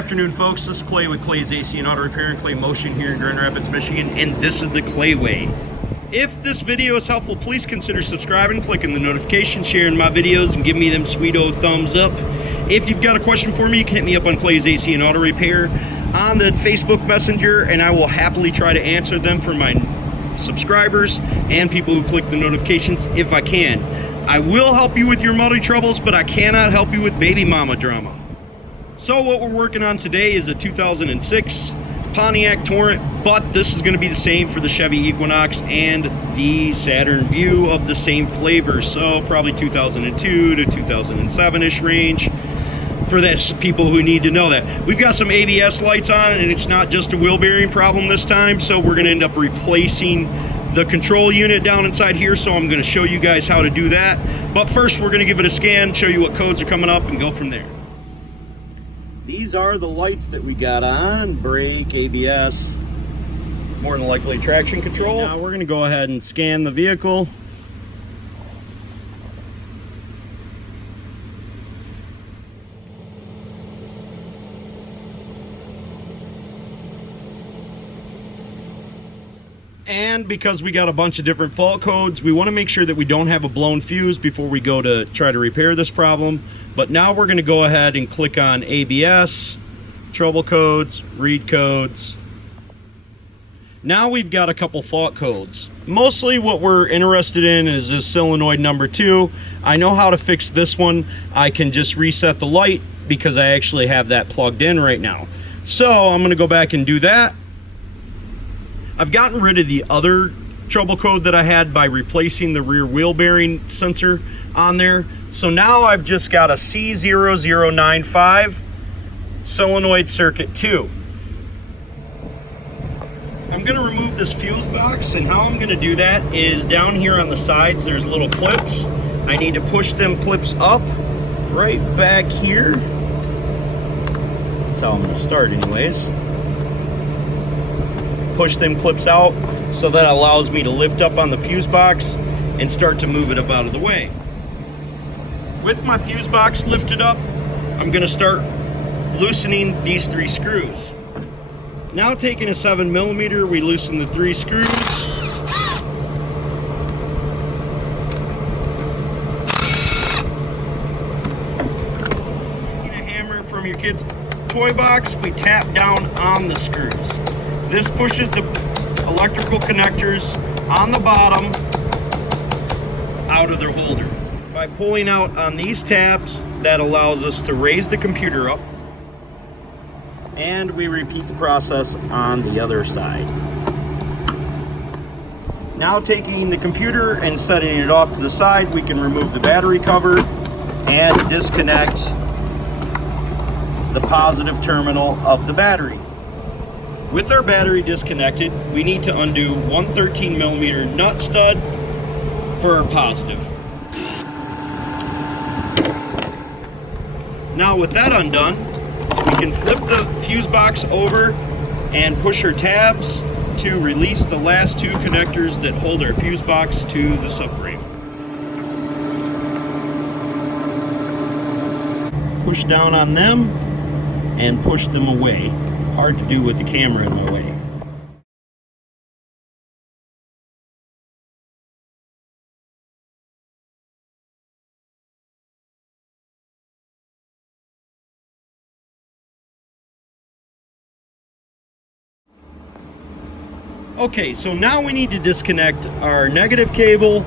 afternoon, folks. This is Clay with Clay's AC and Auto Repair and Clay Motion here in Grand Rapids, Michigan, and this is the Clay Way. If this video is helpful, please consider subscribing, clicking the notification, sharing my videos, and give me them sweet old thumbs up. If you've got a question for me, you can hit me up on Clay's AC and Auto Repair on the Facebook Messenger, and I will happily try to answer them for my subscribers and people who click the notifications if I can. I will help you with your multi troubles, but I cannot help you with baby mama drama. So what we're working on today is a 2006 Pontiac Torrent, but this is going to be the same for the Chevy Equinox and the Saturn View of the same flavor. So probably 2002 to 2007-ish range for this people who need to know that. We've got some ABS lights on, and it's not just a wheel bearing problem this time, so we're going to end up replacing the control unit down inside here, so I'm going to show you guys how to do that. But first we're going to give it a scan, show you what codes are coming up, and go from there. These are the lights that we got on: brake, ABS, more than likely traction control. Now we're going to go ahead and scan the vehicle. And because we got a bunch of different fault codes, we want to make sure that we don't have a blown fuse before we go to try to repair this problem. But now we're going to go ahead and click on ABS, trouble codes, read codes. Now we've got a couple fault codes. Mostly what we're interested in is this solenoid number 2. I know how to fix this one. I can just reset the light because I actually have that plugged in right now. So I'm going to go back and do that. I've gotten rid of the other trouble code that I had by replacing the rear wheel bearing sensor on there. So now I've just got a C0095 solenoid circuit 2. I'm going to remove this fuse box, and how I'm going to do that is down here on the sides there's little clips. I need to push them clips up right back here. That's how I'm going to start anyways. Push them clips out, so that allows me to lift up on the fuse box and start to move it up out of the way. With my fuse box lifted up, I'm going to start loosening these 3 screws. Now taking a 7mm, we loosen the 3 screws. Taking a hammer from your kid's toy box, we tap down on the screws. This pushes the electrical connectors on the bottom out of their holder. By pulling out on these tabs, that allows us to raise the computer up, and we repeat the process on the other side. Now taking the computer and setting it off to the side, we can remove the battery cover and disconnect the positive terminal of the battery. With our battery disconnected, we need to undo one 13mm nut stud for our positive. Now with that undone, we can flip the fuse box over and push our tabs to release the last 2 connectors that hold our fuse box to the subframe. Push down on them and push them away. Hard to do with the camera in my way. Okay, so now we need to disconnect our negative cable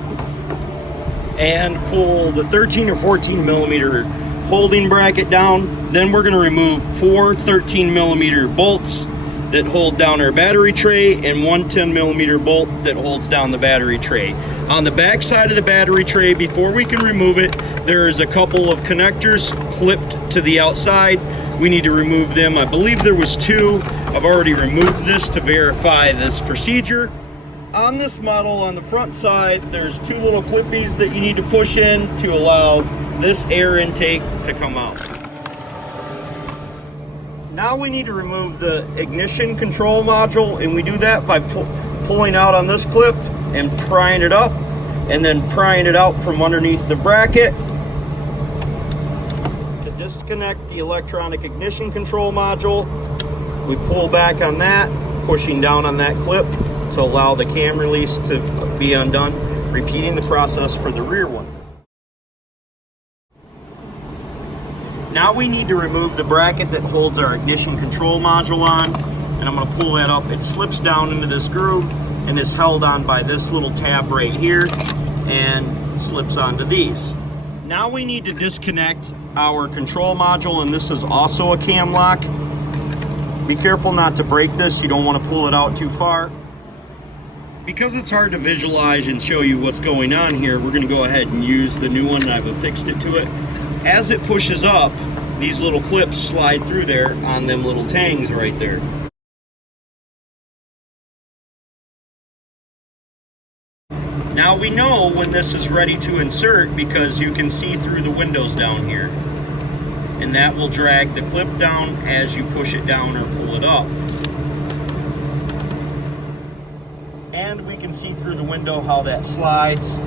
and pull the 13 or 14mm holding bracket down. Then we're going to remove 4 13mm bolts that hold down our battery tray and 1 10mm bolt that holds down the battery tray. On the back side of the battery tray, before we can remove it, there is a couple of connectors clipped to the outside. We need to remove them. I believe there was 2. I've already removed this to verify this procedure. On this model, on the front side, there's 2 little clippies that you need to push in to allow this air intake to come out. Now we need to remove the ignition control module, and we do that by pulling out on this clip and prying it up, and then prying it out from underneath the bracket to disconnect the electronic ignition control module. We pull back on that, pushing down on that clip to allow the cam release to be undone, repeating the process for the rear one. Now we need to remove the bracket that holds our ignition control module on, and I'm going to pull that up. It slips down into this groove and is held on by this little tab right here and slips onto these. Now we need to disconnect our control module, and this is also a cam lock. Be careful not to break this. You don't want to pull it out too far. Because it's hard to visualize and show you what's going on here, we're going to go ahead and use the new one, and I've affixed it to it. As it pushes up, these little clips slide through there on them little tangs right there. Now we know when this is ready to insert because you can see through the windows down here. And that will drag the clip down as you push it down or pull it up. And we can see through the window how that slides.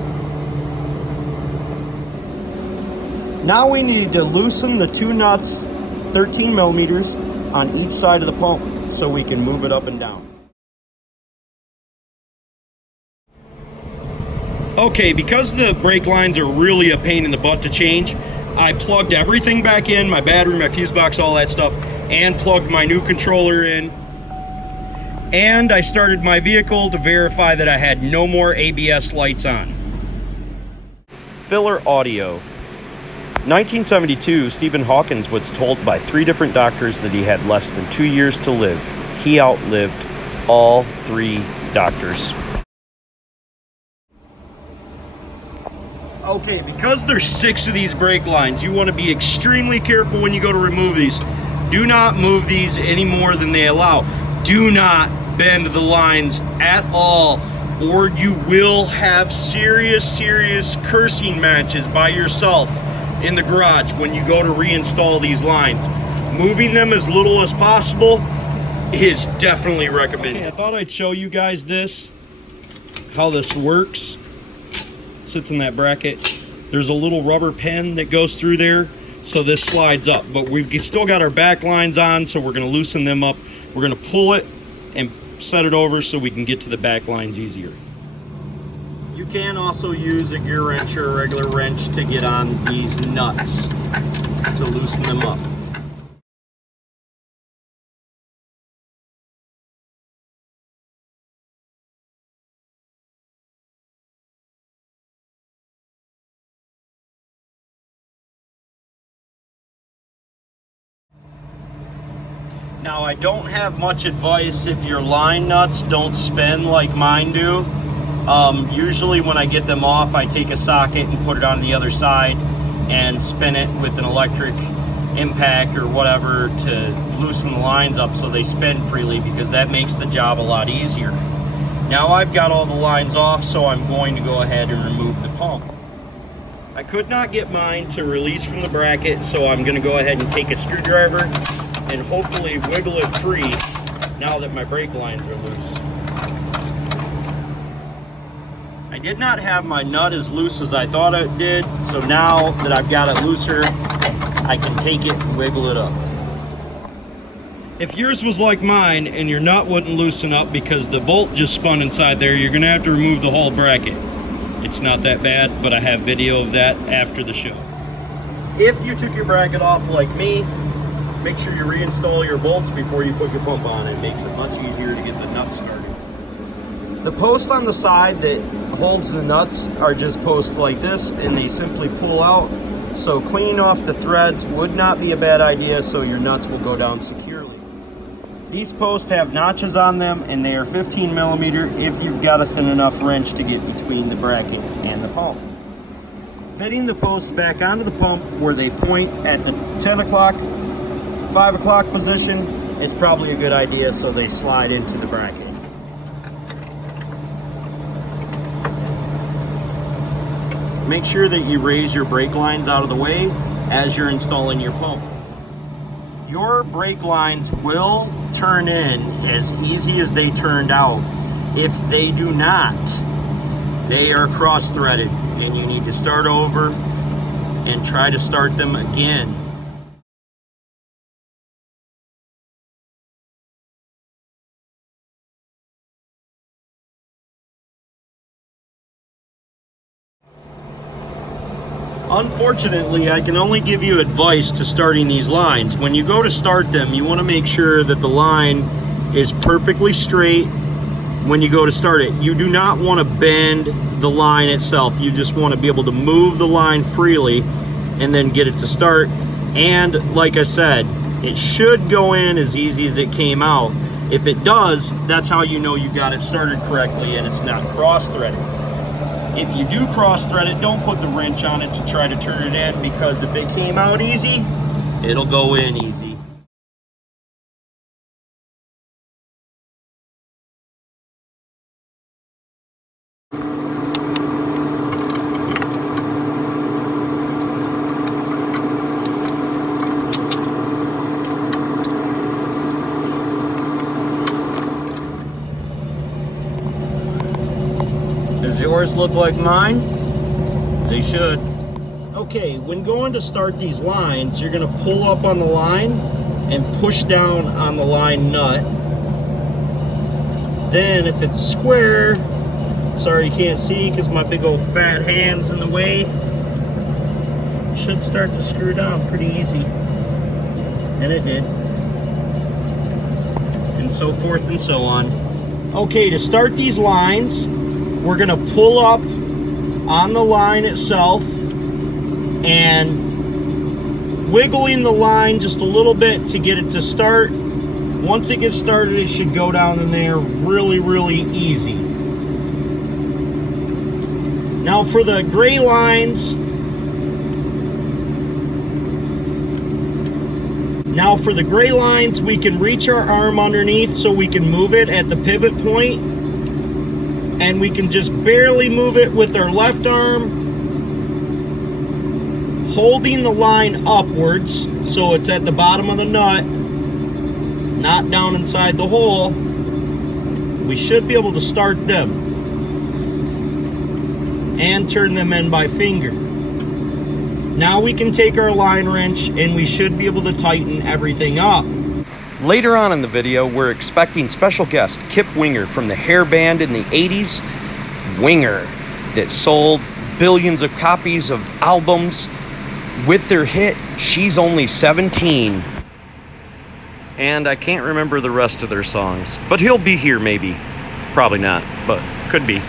Now we need to loosen the two nuts, 13 millimeters, on each side of the pump so we can move it up and down. Okay, because the brake lines are really a pain in the butt to change, I plugged everything back in, my battery, my fuse box, all that stuff, and plugged my new controller in. And I started my vehicle to verify that I had no more ABS lights on. Filler audio. 1972, Stephen Hawkins was told by 3 different doctors that he had less than 2 years to live. He outlived all 3 doctors. Okay, because there's 6 of these brake lines, you want to be extremely careful when you go to remove these. Do not move these any more than they allow. Do not bend the lines at all, or you will have serious cursing matches by yourself in the garage when you go to reinstall these lines. Moving them as little as possible is definitely recommended. Okay, I thought I'd show you guys this, how this works. Sits in that bracket. There's a little rubber pen that goes through there, so this slides up, but we've still got our back lines on, so we're going to loosen them up. We're going to pull it and set it over so we can get to the back lines easier. You can also use a gear wrench or a regular wrench to get on these nuts to loosen them up. Now, I don't have much advice if your line nuts don't spin like mine do. Usually when I get them off, I take a socket and put it on the other side and spin it with an electric impact or whatever to loosen the lines up so they spin freely, because that makes the job a lot easier. Now I've got all the lines off, so I'm going to go ahead and remove the pump. I could not get mine to release from the bracket, so I'm going to go ahead and take a screwdriver and hopefully wiggle it free now that my brake lines are loose. I did not have my nut as loose as I thought it did, so now that I've got it looser, I can take it and wiggle it up. If yours was like mine and your nut wouldn't loosen up because the bolt just spun inside there, you're gonna have to remove the whole bracket. It's not that bad, but I have video of that after the show. If you took your bracket off like me, make sure you reinstall your bolts before you put your pump on. It makes it much easier to get the nuts started. The posts on the side that holds the nuts are just posts like this, and they simply pull out. So cleaning off the threads would not be a bad idea, so your nuts will go down securely. These posts have notches on them, and they are 15 millimeter if you've got a thin enough wrench to get between the bracket and the pump. Fitting the posts back onto the pump where they point at the 10 o'clock, 5 o'clock position is probably a good idea, so they slide into the bracket. Make sure that you raise your brake lines out of the way as you're installing your pump. Your brake lines will turn in as easy as they turned out. If they do not, they are cross-threaded and you need to start over and try to start them again. Unfortunately, I can only give you advice to starting these lines. When you go to start them, you want to make sure that the line is perfectly straight when you go to start it. You do not want to bend the line itself. You just want to be able to move the line freely and then get it to start. And like I said, it should go in as easy as it came out. If it does, that's how you know you got it started correctly and it's not cross-threaded. If you do cross-thread it, don't put the wrench on it to try to turn it in, because if it came out easy, it'll go in easy. Does yours look like mine? They should. Okay, when going to start these lines, you're going to pull up on the line and push down on the line nut. Then if it's square, sorry you can't see because my big old fat hand's in the way, you should start to screw down pretty easy. And it did. And so forth and so on. Okay, to start these lines, we're going to pull up on the line itself and wiggling the line just a little bit to get it to start. Once it gets started, it should go down in there really, really easy. Now for the gray lines, we can reach our arm underneath so we can move it at the pivot point, and we can just barely move it with our left arm, holding the line upwards so it's at the bottom of the nut, not down inside the hole. We should be able to start them and turn them in by finger. Now we can take our line wrench and we should be able to tighten everything up. Later on in the video, we're expecting special guest Kip Winger from the hair band in the 80s, Winger, that sold billions of copies of albums with their hit She's Only 17. And I can't remember the rest of their songs, but he'll be here maybe. Probably not, but could be.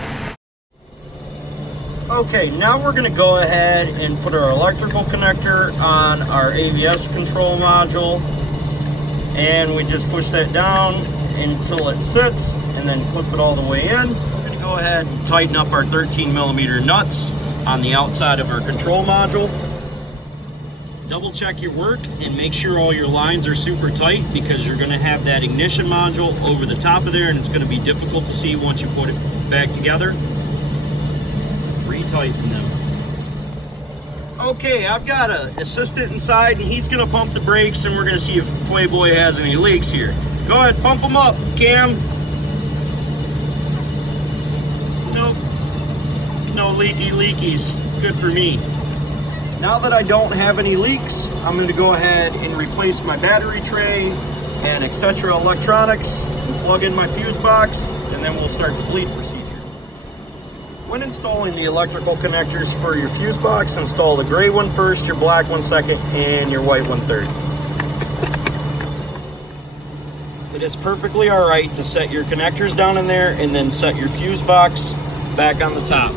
Okay, now we're going to go ahead and put our electrical connector on our ABS control module. And we just push that down until it sits and then clip it all the way in. We're going to go ahead and tighten up our 13mm nuts on the outside of our control module. Double check your work and make sure all your lines are super tight, because you're going to have that ignition module over the top of there and it's going to be difficult to see once you put it back together. Retighten them. Okay, I've got an assistant inside and he's going to pump the brakes and we're going to see if Playboy has any leaks here. Go ahead, pump them up, Cam. Nope. No leakies. Good for me. Now that I don't have any leaks, I'm going to go ahead and replace my battery tray and etc. electronics and plug in my fuse box, and then we'll start the bleed procedure. When installing the electrical connectors for your fuse box, install the gray one first, your black one second, and your white one third. It is perfectly alright to set your connectors down in there and then set your fuse box back on the top.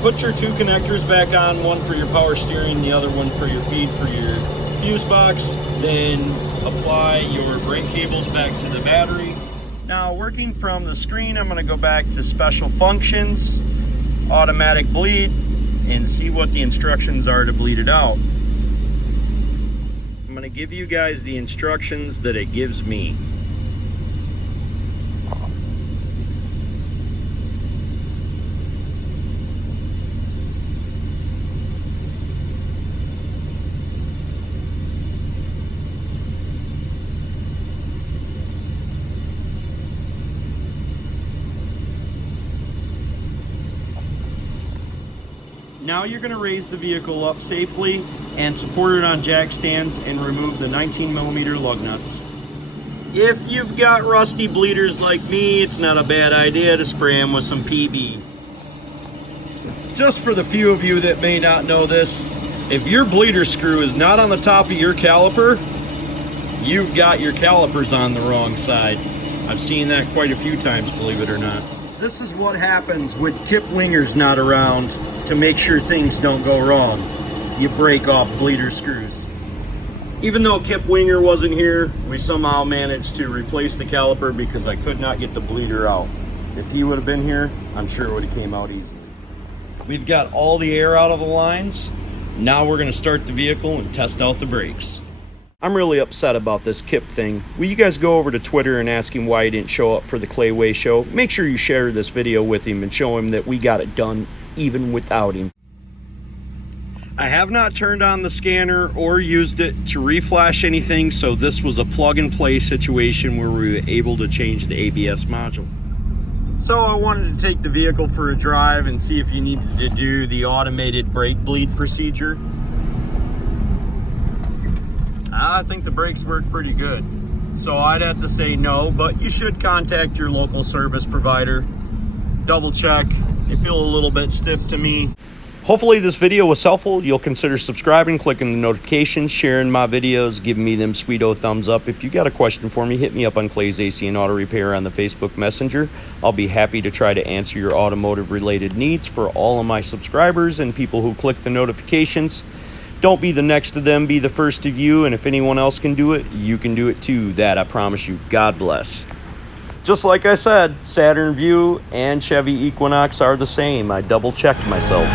Put your two connectors back on, one for your power steering, the other one for your feed for your fuse box. Then apply your brake cables back to the battery. Now, working from the screen, I'm going to go back to special functions, automatic bleed, and see what the instructions are to bleed it out. I'm going to give you guys the instructions that it gives me. Now you're going to raise the vehicle up safely and support it on jack stands and remove the 19mm lug nuts. If you've got rusty bleeders like me, it's not a bad idea to spray them with some PB. just for the few of you that may not know this, if your bleeder screw is not on the top of your caliper, you've got your calipers on the wrong side. I've seen that quite a few times, believe it or not. This is what happens when Kip Winger's not around to make sure things don't go wrong. You break off bleeder screws. Even though Kip Winger wasn't here, we somehow managed to replace the caliper because I could not get the bleeder out. If he would have been here, I'm sure it would have came out easily. We've got all the air out of the lines. Now we're gonna start the vehicle and test out the brakes. I'm really upset about this Kip thing. Will you guys go over to Twitter and ask him why he didn't show up for the Clayway show? Make sure you share this video with him and show him that we got it done even without him. I have not turned on the scanner or used it to reflash anything, so this was a plug and play situation where we were able to change the ABS module. So I wanted to take the vehicle for a drive and see if you needed to do the automated brake bleed procedure. I think the brakes work pretty good. So I'd have to say no, but you should contact your local service provider. Double check. They feel a little bit stiff to me. Hopefully this video was helpful. You'll consider subscribing, clicking the notifications, sharing my videos, giving me them sweet-o thumbs up. If you got a question for me, hit me up on Clay's AC and Auto Repair on the Facebook Messenger. I'll be happy to try to answer your automotive-related needs for all of my subscribers and people who click the notifications. Don't be the next of them, be the first of you, and if anyone else can do it, you can do it too. That I promise you. God bless. Just like I said, Saturn View and Chevy Equinox are the same. I double-checked myself.